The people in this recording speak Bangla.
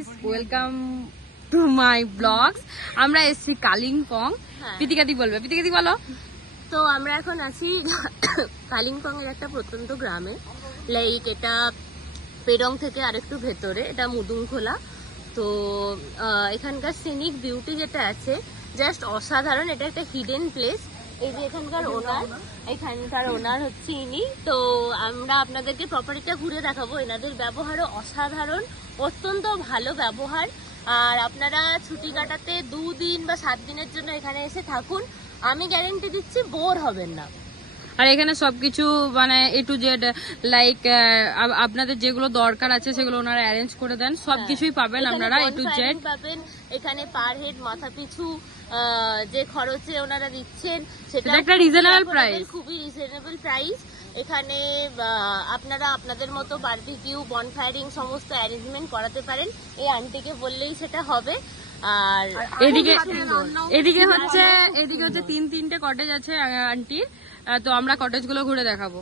Guys, welcome to my blogs. আমরা এসেছি কালিম্পং। প্রীতিকাদি বলবে, প্রীতিকাদি বলো। তো আমরা এখন আছি কালিম্পং এর একটা প্রত্যন্ত গ্রামে, লাইক এটা পেডং থেকে আরেকটু ভেতরে, এটা মুদুংখোলা। তো এখানকার সিনিক বিউটি যেটা আছে জাস্ট অসাধারণ। এটা একটা হিডেন প্লেস। এই যে এখানকার ওনার হচ্ছে ইনি। তো আমরা আপনাদেরকে প্রপার্টিটা ঘুরে দেখাবো। এনাদের ব্যবহারও অসাধারণ, অত্যন্ত ভালো ব্যবহার। আর আপনারা ছুটি কাটাতে 2 দিন বা 7 দিনের জন্য এখানে এসে থাকুন, আমি গ্যারেন্টি দিচ্ছি বোর হবেন না। আর এখানে সবকিছু মানে এ টু জেড, লাইক আপনাদের যেগুলো দরকার আছে সেগুলো ওনারা অ্যারেঞ্জ করে দেন। সবকিছুই পাবেন আপনারা এ টু জেড পাবেন। এখানে পার হেড মাথা পিছু যে খরচে ওনারা দিচ্ছেন সেটা একটা রিজনেবল প্রাইস, খুবই রিজনেবল প্রাইস। এখানে আপনারা আপনাদের মতো বারবিকিউ, বনফায়ারিং সমস্ত অ্যারেঞ্জমেন্ট করাতে পারেন। এই আন্টিকে বললেই সেটা হবে। আর এদিকে হচ্ছে 3-3টে কটেজ আছে আন্টির। তো আমরা কটেজ গুলো ঘুরে দেখাবো।